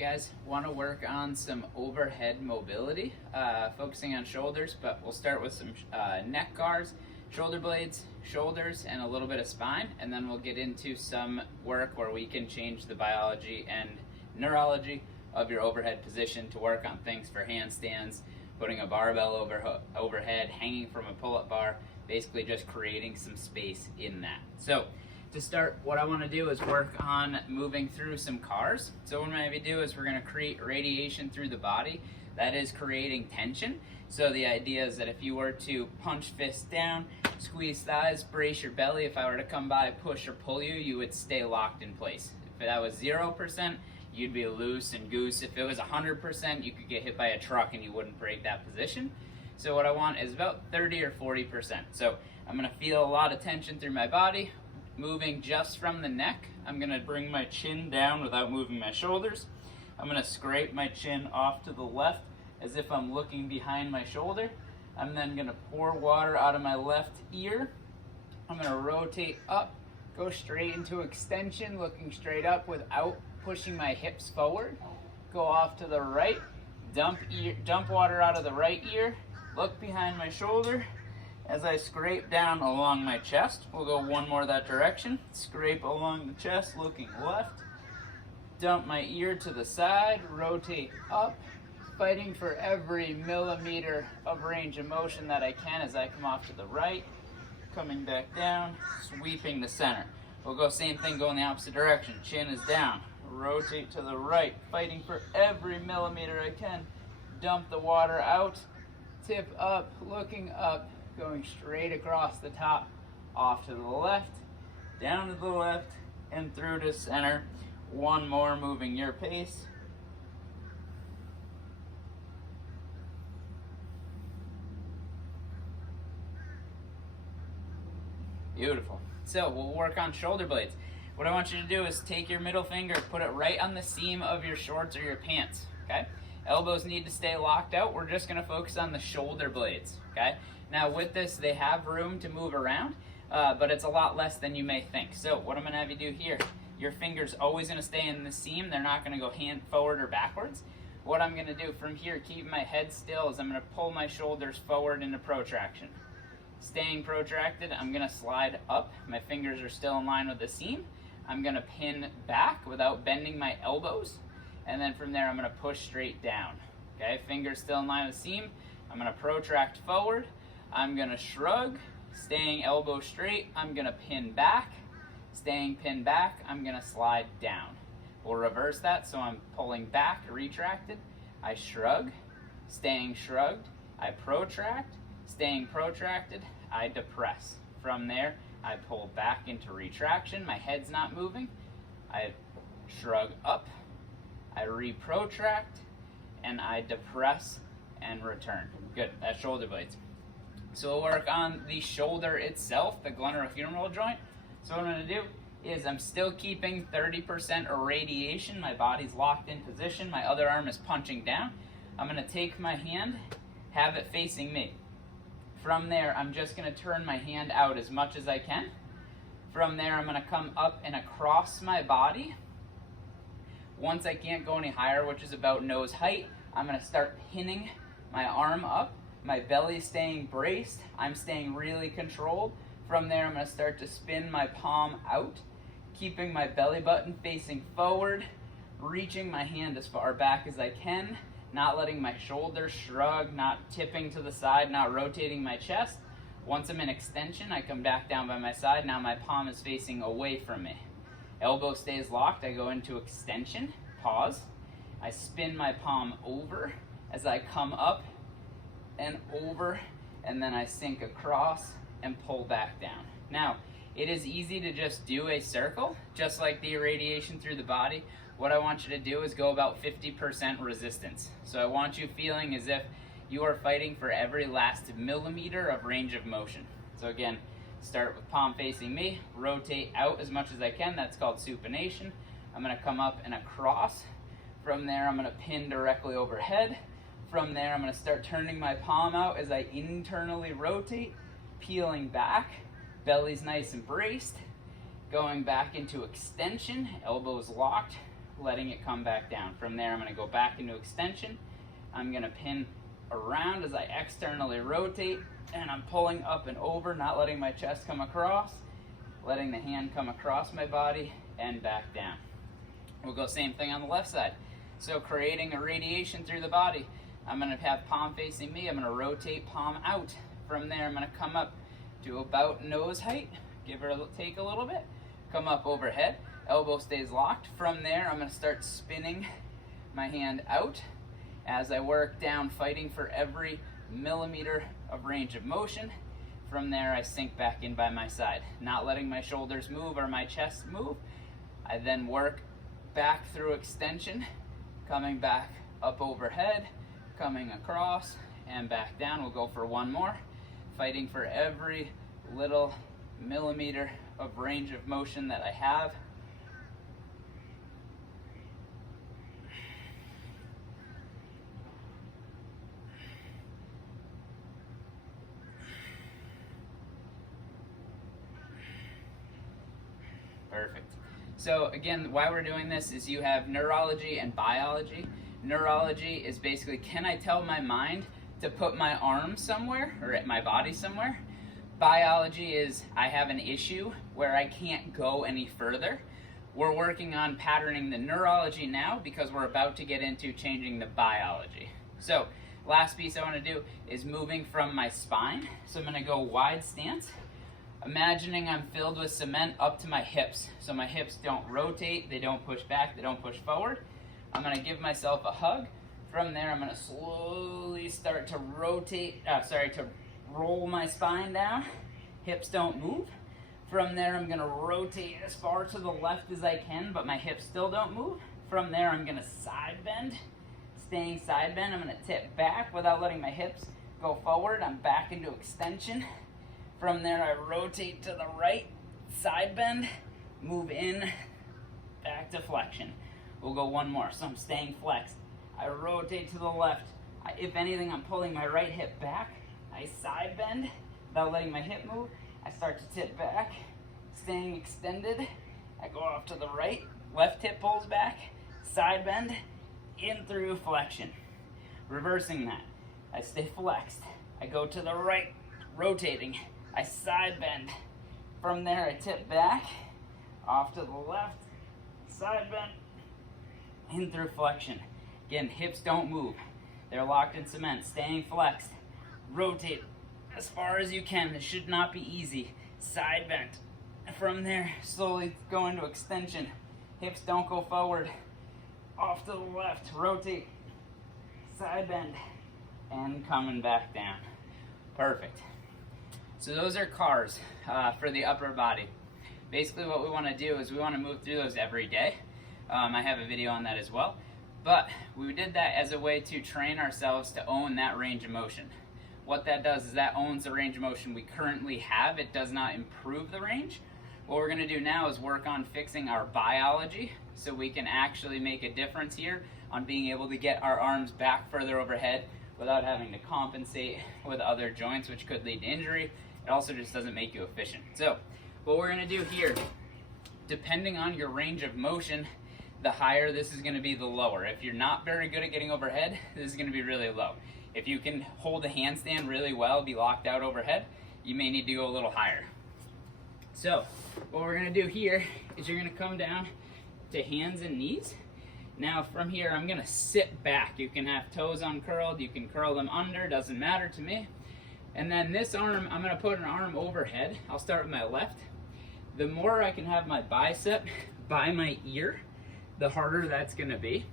guys, want to work on some overhead mobility, focusing on shoulders, but we'll start with some neck guards, shoulder blades, shoulders, and a little bit of spine, and then we'll get into some work where we can change the biology and neurology of your overhead position to work on things for handstands, putting a barbell overhead, hanging from a pull-up bar, basically just creating some space in that. So to start, what I want to do is work on moving through some cars. So what I'm going to do is we're going to create radiation through the body. That is creating tension. So the idea is that if you were to punch fist down, squeeze thighs, brace your belly, if I were to come by, push or pull you, you would stay locked in place. If that was 0%, you'd be loose and goose. If it was 100%, you could get hit by a truck and you wouldn't break that position. So what I want is about 30 or 40%. So I'm going to feel a lot of tension through my body. Moving just from the neck, I'm going to bring my chin down without moving my shoulders. I'm going to scrape my chin off to the left as if I'm looking behind my shoulder. I'm then going to pour water out of my left ear. I'm going to rotate up, go straight into extension, looking straight up without pushing my hips forward. Go off to the right, dump water out of the right ear, look behind my shoulder. As I scrape down along my chest, we'll go one more that direction. Scrape along the chest, looking left. Dump my ear to the side, rotate up, fighting for every millimeter of range of motion that I can as I come off to the right. Coming back down, sweeping the center. We'll go same thing, go in the opposite direction. Chin is down, rotate to the right, fighting for every millimeter I can. Dump the water out, tip up, looking up. Going straight across the top, off to the left, down to the left, and through to center. One more, moving your pace. Beautiful. So we'll work on shoulder blades. What I want you to do is take your middle finger, put it right on the seam of your shorts or your pants, okay? Elbows need to stay locked out. We're just gonna focus on the shoulder blades, okay? Now with this, they have room to move around, but it's a lot less than you may think. So what I'm gonna have you do here, your finger's always gonna stay in the seam. They're not gonna go hand forward or backwards. What I'm gonna do from here, keeping my head still, is I'm gonna pull my shoulders forward into protraction. Staying protracted, I'm gonna slide up. My fingers are still in line with the seam. I'm gonna pin back without bending my elbows. And then from there, I'm gonna push straight down. Okay, fingers still in line with the seam. I'm gonna protract forward. I'm gonna shrug, staying elbow straight. I'm gonna pin back, staying pinned back. I'm gonna slide down. We'll reverse that, so I'm pulling back, retracted. I shrug, staying shrugged. I protract, staying protracted. I depress. From there, I pull back into retraction. My head's not moving. I shrug up. I reprotract, and I depress and return. Good, that's shoulder blades. So we'll work on the shoulder itself, the glenohumeral joint. So what I'm gonna do is I'm still keeping 30% irradiation. My body's locked in position. My other arm is punching down. I'm gonna take my hand, have it facing me. From there, I'm just gonna turn my hand out as much as I can. From there, I'm gonna come up and across my body. Once I can't go any higher, which is about nose height, I'm gonna start pinning my arm up. My belly staying braced. I'm staying really controlled. From there, I'm gonna start to spin my palm out, keeping my belly button facing forward, reaching my hand as far back as I can, not letting my shoulders shrug, not tipping to the side, not rotating my chest. Once I'm in extension, I come back down by my side. Now my palm is facing away from me. Elbow stays locked. I go into extension, pause. I spin my palm over as I come up and over, and then I sink across and pull back down. Now, it is easy to just do a circle, just like the irradiation through the body. What I want you to do is go about 50% resistance. So I want you feeling as if you are fighting for every last millimeter of range of motion. So again, start with palm facing me, rotate out as much as I can. That's called supination. I'm gonna come up and across. From there, I'm gonna pin directly overhead. From there, I'm gonna start turning my palm out as I internally rotate, peeling back, belly's nice and braced, going back into extension, elbows locked, letting it come back down. From there, I'm gonna go back into extension. I'm gonna pin around as I externally rotate, and I'm pulling up and over, not letting my chest come across, letting the hand come across my body and back down. We'll go same thing on the left side. So creating a radiation through the body. I'm gonna have palm facing me, I'm gonna rotate palm out. From there, I'm gonna come up to about nose height, give her take a little bit, come up overhead, elbow stays locked. From there, I'm gonna start spinning my hand out as I work down, fighting for every millimeter of range of motion. From there, I sink back in by my side, not letting my shoulders move or my chest move. I then work back through extension, coming back up overhead, coming across and back down. We'll go for one more, fighting for every little millimeter of range of motion that I have. Perfect. So again, why we're doing this is you have neurology and biology. Neurology is basically, can I tell my mind to put my arm somewhere or at my body somewhere? Biology is, I have an issue where I can't go any further. We're working on patterning the neurology now because we're about to get into changing the biology. So last piece I want to do is moving from my spine. So I'm going to go wide stance, imagining I'm filled with cement up to my hips. So my hips don't rotate, they don't push back, they don't push forward. I'm gonna give myself a hug. From there, I'm gonna slowly start to rotate, to roll my spine down. Hips don't move. From there, I'm gonna rotate as far to the left as I can, but my hips still don't move. From there, I'm gonna side bend. Staying side bend, I'm gonna tip back without letting my hips go forward. I'm back into extension. From there, I rotate to the right, side bend, move in, back to flexion. We'll go one more. So I'm staying flexed. I rotate to the left. If anything, I'm pulling my right hip back. I side bend without letting my hip move. I start to tip back, staying extended. I go off to the right, left hip pulls back, side bend, in through flexion. Reversing that. I stay flexed. I go to the right, rotating. I side bend. From there, I tip back, off to the left, side bend, in through flexion. Again, hips don't move. They're locked in cement, staying flexed. Rotate as far as you can. This should not be easy. Side bend. From there, slowly go into extension. Hips don't go forward. Off to the left, rotate, side bend, and coming back down. Perfect. So those are CARs for the upper body. Basically what we want to do is we want to move through those every day. I have a video on that as well. But we did that as a way to train ourselves to own that range of motion. What that does is that owns the range of motion we currently have. It does not improve the range. What we're going to do now is work on fixing our biology so we can actually make a difference here on being able to get our arms back further overhead without having to compensate with other joints, which could lead to injury. It also just doesn't make you efficient. So what we're going to do here, depending on your range of motion, the higher this is going to be, the lower. If you're not very good at getting overhead, this is going to be really low. If you can hold a handstand really well, be locked out overhead, you may need to go a little higher. So what we're going to do here is you're going to come down to hands and knees. Now from here, I'm going to sit back. You can have toes uncurled, you can curl them under, doesn't matter to me. And then this arm, I'm going to put an arm overhead. I'll start with my left. The more I can have my bicep by my ear, the harder that's going to be.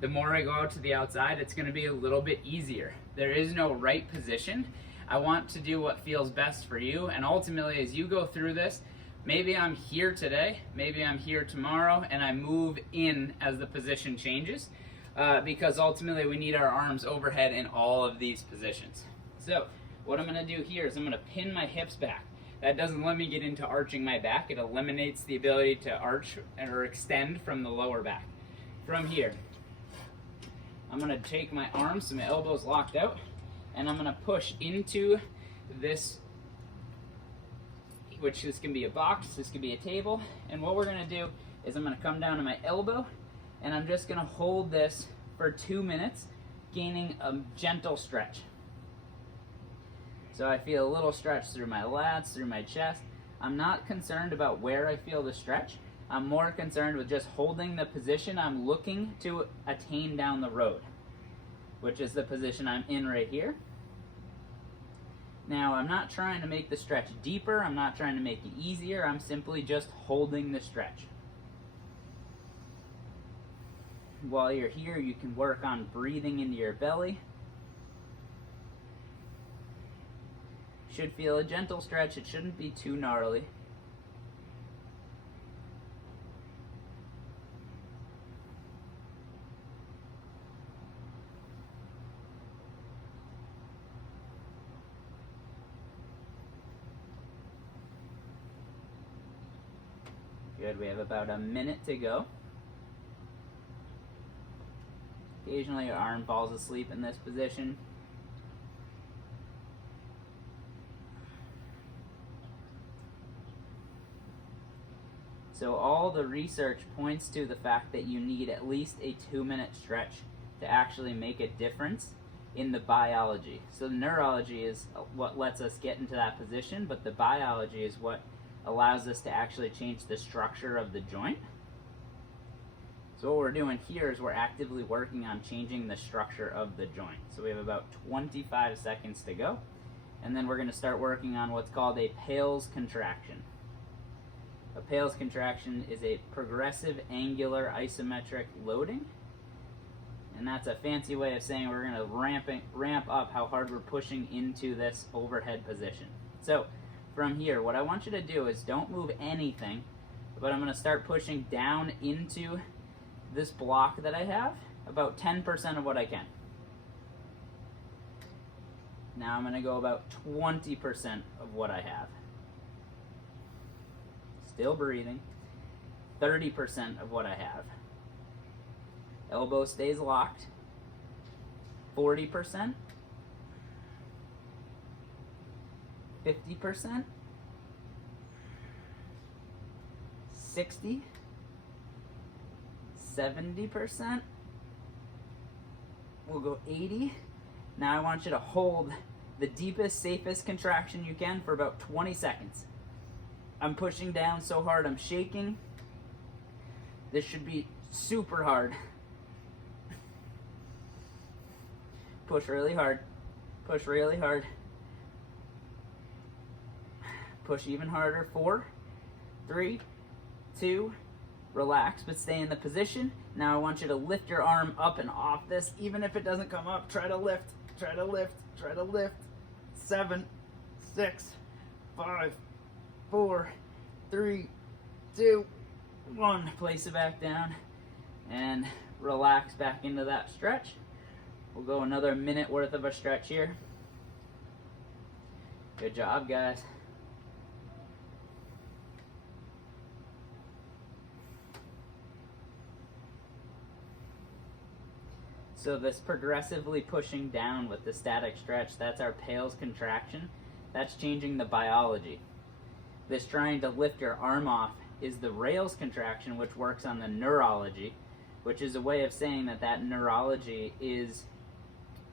The more I go out to the outside, it's going to be a little bit easier. There is no right position. I want to do what feels best for you, and ultimately as you go through this, maybe I'm here today, maybe I'm here tomorrow, and I move in as the position changes, because ultimately we need our arms overhead in all of these positions. So what I'm going to do here is I'm going to pin my hips back. That doesn't let me get into arching my back. It eliminates the ability to arch or extend from the lower back. From here, I'm going to take my arms so my elbows locked out, and I'm going to push into this, which this can be a box, this can be a table, and what we're going to do is I'm going to come down to my elbow, and I'm just gonna hold this for 2 minutes, gaining a gentle stretch. So I feel a little stretch through my lats, through my chest. I'm not concerned about where I feel the stretch. I'm more concerned with just holding the position I'm looking to attain down the road, which is the position I'm in right here. Now, I'm not trying to make the stretch deeper. I'm not trying to make it easier. I'm simply just holding the stretch. While you're here, you can work on breathing into your belly. Should feel a gentle stretch. It shouldn't be too gnarly. Good, we have about a minute to go. Occasionally your arm falls asleep in this position. So all the research points to the fact that you need at least a 2-minute stretch to actually make a difference in the biology. So the neurology is what lets us get into that position, but the biology is what allows us to actually change the structure of the joint. So what we're doing here is we're actively working on changing the structure of the joint. So we have about 25 seconds to go, and then we're going to start working on what's called a Pales contraction. A Pales contraction is a progressive angular isometric loading, and that's a fancy way of saying we're going to ramp up how hard we're pushing into this overhead position. So from here, what I want you to do is don't move anything, but I'm going to start pushing down into this block that I have, about 10% of what I can. Now I'm going to go about 20% of what I have. Still breathing. 30% of what I have. Elbow stays locked. 40%. 50%, 60, 70%, we'll go 80. Now I want you to hold the deepest, safest contraction you can for about 20 seconds. I'm pushing down so hard I'm shaking. This should be super hard. Push really hard, push really hard. Push even harder. 4, 3, 2, relax, but stay in the position. Now I want you to lift your arm up and off this, even if it doesn't come up. Try to lift, try to lift, try to lift. 7, 6, 5, 4, 3, 2, 1. Place it back down and relax back into that stretch. We'll go another minute worth of a stretch here. Good job, guys. So this progressively pushing down with the static stretch, that's our Pales contraction. That's changing the biology. This trying to lift your arm off is the Rales contraction, which works on the neurology, which is a way of saying that that neurology is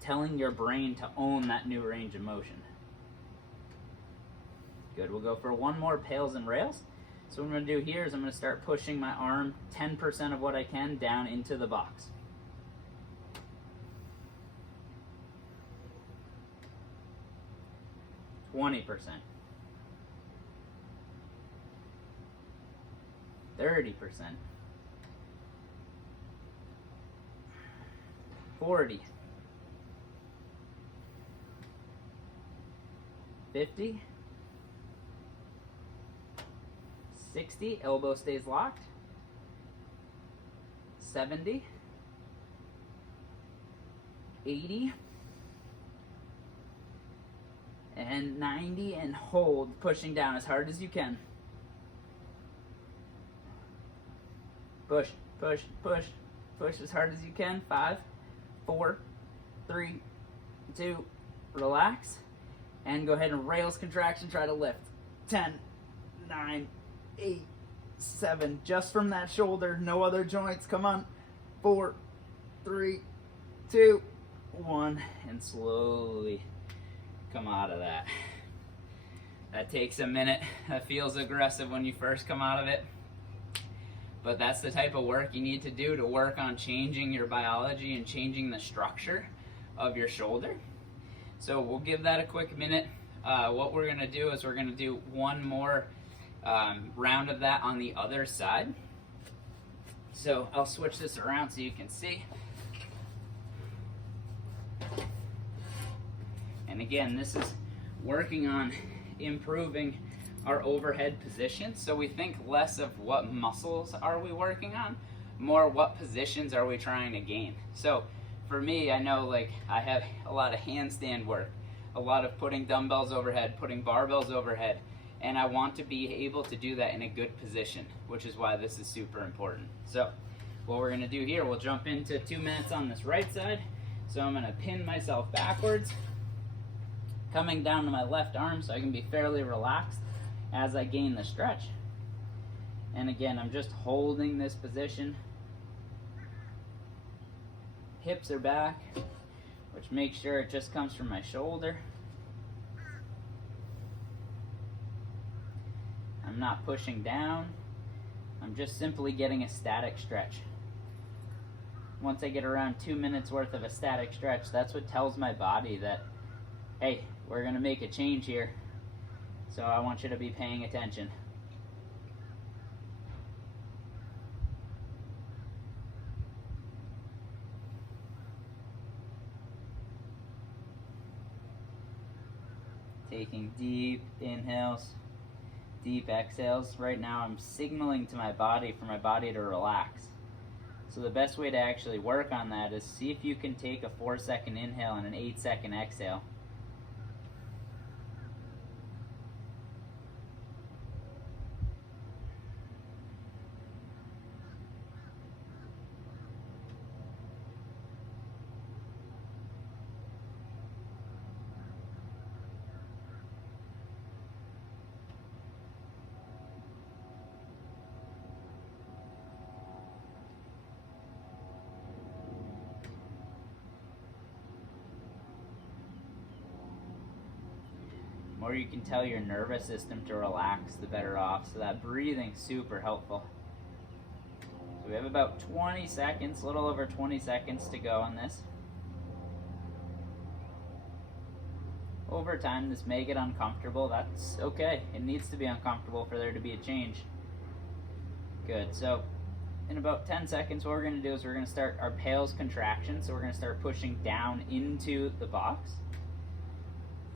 telling your brain to own that new range of motion. Good, we'll go for one more Pales and Rales. So what I'm going to do here is I'm going to start pushing my arm 10% of what I can down into the box. 20%, 30%, 40, 50, 60, elbow stays locked, 70, 80, and 90, and hold, pushing down as hard as you can. Push, push, push, push as hard as you can. 5, 4, 3, 2, relax, and go ahead and Rales contraction, try to lift. 10, 9, 8, 7, just from that shoulder, no other joints, come on. 4, 3, 2, 1, and slowly come out of that. That takes a minute. That feels aggressive when you first come out of it. But that's the type of work you need to do to work on changing your biology and changing the structure of your shoulder. So we'll give that a quick minute. What we're gonna do is we're gonna do one more round of that on the other side. So I'll switch this around so you can see. And again, this is working on improving our overhead position. So we think less of what muscles are we working on, more what positions are we trying to gain. So for me, I know like I have a lot of handstand work, a lot of putting dumbbells overhead, putting barbells overhead, and I want to be able to do that in a good position, which is why this is super important. So what we're gonna do here, we'll jump into 2 minutes on this right side. So I'm gonna pin myself backwards, coming down to my left arm so I can be fairly relaxed as I gain the stretch. And again, I'm just holding this position. Hips are back, which makes sure it just comes from my shoulder. I'm not pushing down. I'm just simply getting a static stretch. Once I get around 2 minutes worth of a static stretch, that's what tells my body that, hey, we're gonna make a change here. So I want you to be paying attention. Taking deep inhales, deep exhales. Right now I'm signaling to my body for my body to relax. So the best way to actually work on that is see if you can take a 4-second inhale and an 8-second exhale. The more you can tell your nervous system to relax, the better off. So that breathing's super helpful. So we have about 20 seconds, a little over 20 seconds to go on this. Over time, this may get uncomfortable. That's okay. It needs to be uncomfortable for there to be a change. Good. So in about 10 seconds, what we're going to do is we're going to start our pales contraction. So we're going to start pushing down into the box.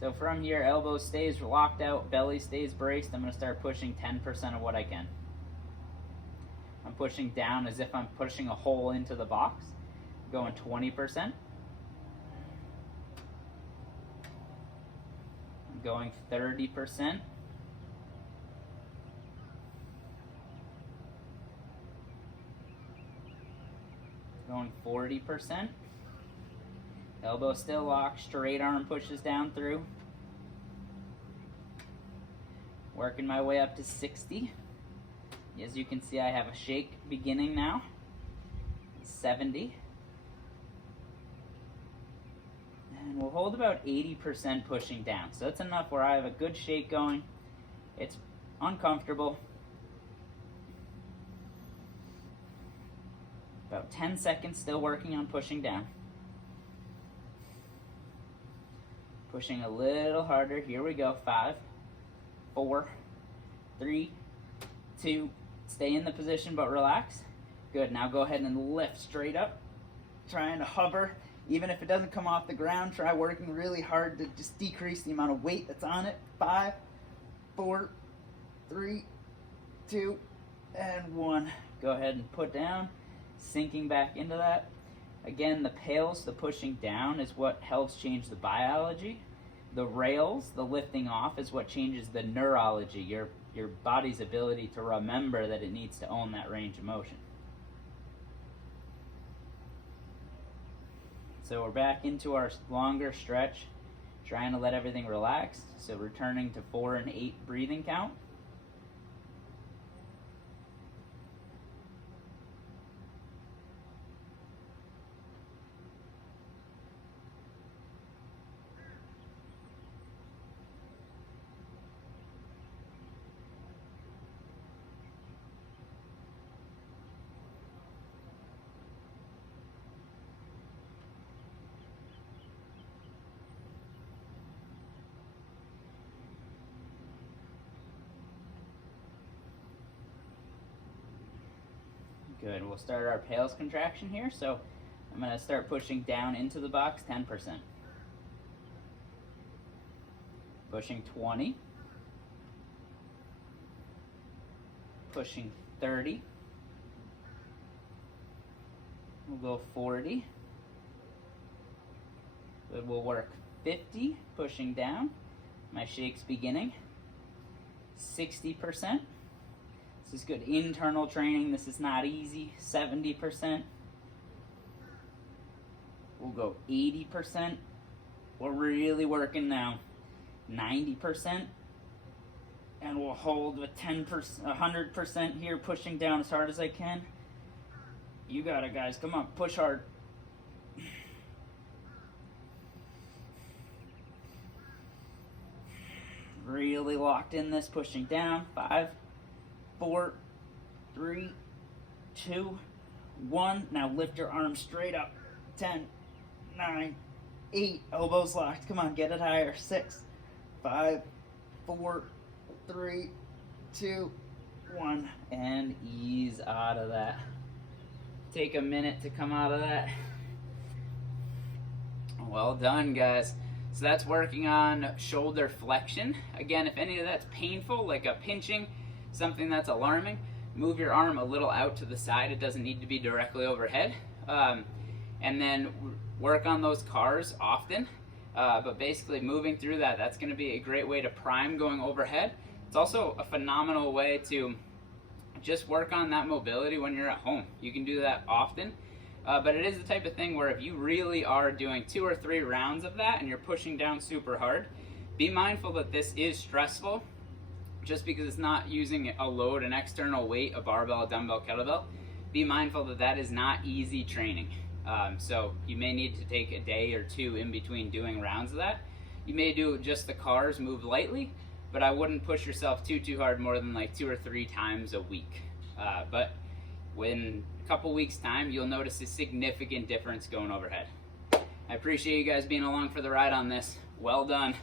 So from here, elbow stays locked out, belly stays braced. I'm going to start pushing 10% of what I can. I'm pushing down as if I'm pushing a hole into the box. Going 20%. I'm going 30%. Going 40%. Elbow still locked, straight arm pushes down through. Working my way up to 60. As you can see, I have a shake beginning now. 70. And we'll hold about 80% pushing down. So that's enough where I have a good shake going. It's uncomfortable. About 10 seconds still working on pushing down. Pushing a little harder. Here we go. 5, 4, 3, 2. Stay in the position but relax. Good. Now go ahead and lift straight up. Trying to hover. Even if it doesn't come off the ground, try working really hard to just decrease the amount of weight that's on it. 5, 4, 3, 2, and 1. Go ahead and put down. Sinking back into that. Again, the pales, the pushing down, is what helps change the biology. The rails, the lifting off, is what changes the neurology, your body's ability to remember that it needs to own that range of motion. So we're back into our longer stretch, trying to let everything relax. So returning to 4 and 8 breathing count. Good. We'll start our pales contraction here. So I'm going to start pushing down into the box 10%. Pushing 20. Pushing 30. We'll go 40. Good. We'll work 50, pushing down. My shake's beginning. 60%. This is good internal training. This is not easy. 70%. We'll go 80%. We're really working now. 90%. And we'll hold with 10%, 100% here, pushing down as hard as I can. You got it, guys. Come on, push hard. Really locked in this, pushing down. 5, 4, 3, 2, 1. Now lift your arms straight up. 10, 9, 8. Elbows locked. Come on, get it higher. 6, 5, 4, 3, 2, 1. And ease out of that. Take a minute to come out of that. Well done, guys. So that's working on shoulder flexion. Again, if any of that's painful, like a pinching, something that's alarming, move your arm a little out to the side. It doesn't need to be directly overhead. And then work on those cars often. But basically moving through that, that's gonna be a great way to prime going overhead. It's also a phenomenal way to just work on that mobility when you're at home. You can do that often. But it is the type of thing where if you really are doing 2 or 3 rounds of that and you're pushing down super hard, be mindful that this is stressful. Just because it's not using a load, an external weight, a barbell, a dumbbell, kettlebell, be mindful that that is not easy training. So you may need to take a day or 2 in between doing rounds of that. You may do just the cars, move lightly, but I wouldn't push yourself too hard more than like 2 or 3 times a week. But when a couple weeks time, you'll notice a significant difference going overhead. I appreciate you guys being along for the ride on this. Well done.